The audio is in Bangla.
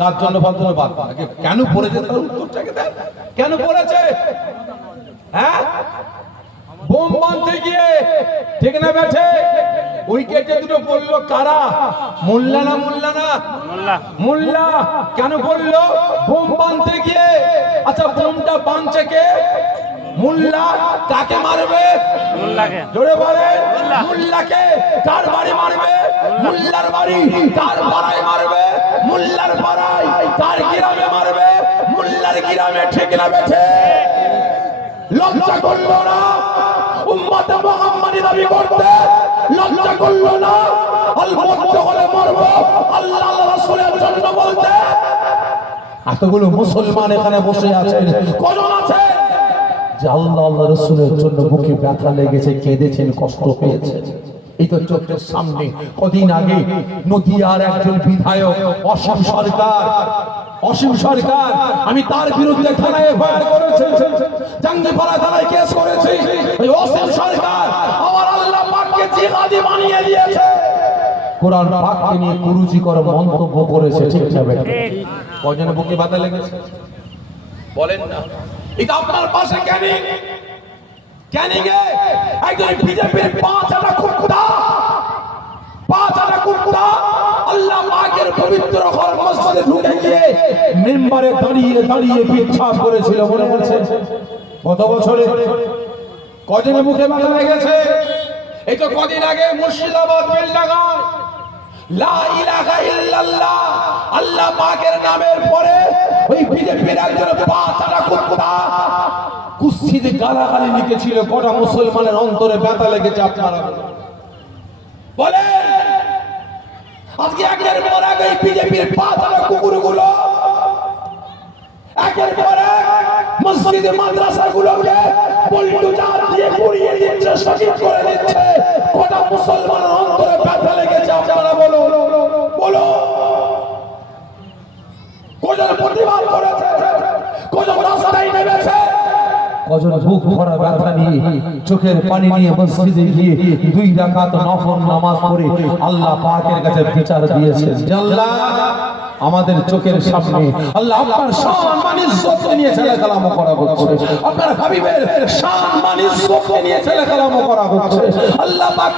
কার জন্য বলতো বাদ কেন পড়েছে তার উত্তরটাকে দেন। কেন পড়েছে? হ্যাঁ, বোম বাঁধতে গিয়ে, ঠিক না বেঠে? উইকেটে দুটো পড়লো কারা? মোল্লা না মোল্লা না মোল্লা। কেন পড়লো? বোম বাঁধতে গিয়ে। আচ্ছা, বোমটা বাঁধছে কে? মোল্লা। কাকে মারবে? মোল্লাকে। জোরে বলেন, মোল্লাকে। কার বাড়ি মারবে? মোল্লার বাড়ি। কার পাড়ায় মারবে? মোল্লার পাড়ায়। কার গ্রামে মারবে? মোল্লার গ্রামে, ঠিক না বেঠে? লজ্জা করলো না উম্মতে মুহাম্মাদি দাবি করতে? লজ্জা করলো না আল মত হলে মরবো আল্লাহ রাসূলের জন্য বলতে? এতগুলো মুসলমান এখানে বসে আছেন, কজন আছে যে আল্লাহ রাসূলের জন্য বুকে ব্যথা লেগেছে, কেঁদেছেন, কষ্ট পেয়েছেন? এই তো চোখের সামনে কদিন আগে নদিয়ার একজন বিধায়ক অসীম সরকার, আমি তার বিরুদ্ধে থানায় এফআইআর করেছি, জাঙ্গিপাড়া থানায় কেস করেছি। ওই অসীম সরকার আমার আল্লাহ পাককে জিহাদি বানিয়ে দিয়েছে, কোরআন পাককে নিয়ে কুরুচিকর মন্তব্য করেছে, ঠিক না বেটা? কজনের বুকে ব্যথা লেগেছে বলেন না? এটা আপনার পাশে ক্যানিং এ একজন বিজেপির পাঁচটা কুত্তা আল্লাহ পাকের পবিত্র ঘর মসজিদে ঢুকে গিয়ে মিম্বরে দাঁড়িয়ে বিচ্ছাপ করেছিল, মনে পড়ছে? কত বছরে কজনের মুখে ব্যথা লেগেছে? এই তো কদিন আগে মুর্শিদাবাদ বেলডাঙ্গায় লা ইলাহা ইল্লাল্লাহ আল্লাহ পাকের নামের পরে ওই বিজেপির একজন পাঁচটা কুত্তা কুস্তিতে গালাগালি লিখেছিল। কটা মুসলমানের অন্তরে ব্যথা লেগেছে আপনারা বলেন? আজকে একের পর এক এই বিজেপির পাঁচটা কুকুরগুলো একের পর এক মসজিদে মাদ্রাসাগুলোকে বুলডোজার দিয়ে পুড়িয়ে দিচ্ছে, শহীদ করে দিচ্ছে। কটা মুসলমানের অন্তরে ব্যথা লেগেছে আপনারা বলো? কজন প্রতিবাদ করেছে? কজন রাস্তায় নেমেছে? কজন বুক ভরা ব্যথা নিয়ে, চোখের পানি নিয়ে মসজিদে গিয়ে 2 রাকাত নফল নামাজ পড়ে আল্লাহ পাকের কাছে বিচার দিয়েছেন? আল্লাহ আমাদের চোখের সামনে আল্লাহ আপনার সম্মান ইজ্জত নিয়ে ছেলে কালাম করা হচ্ছে, আপনার হাবিবের সম্মান ইজ্জত নিয়ে ছেলে কালাম করা হচ্ছে। আল্লাহ পাক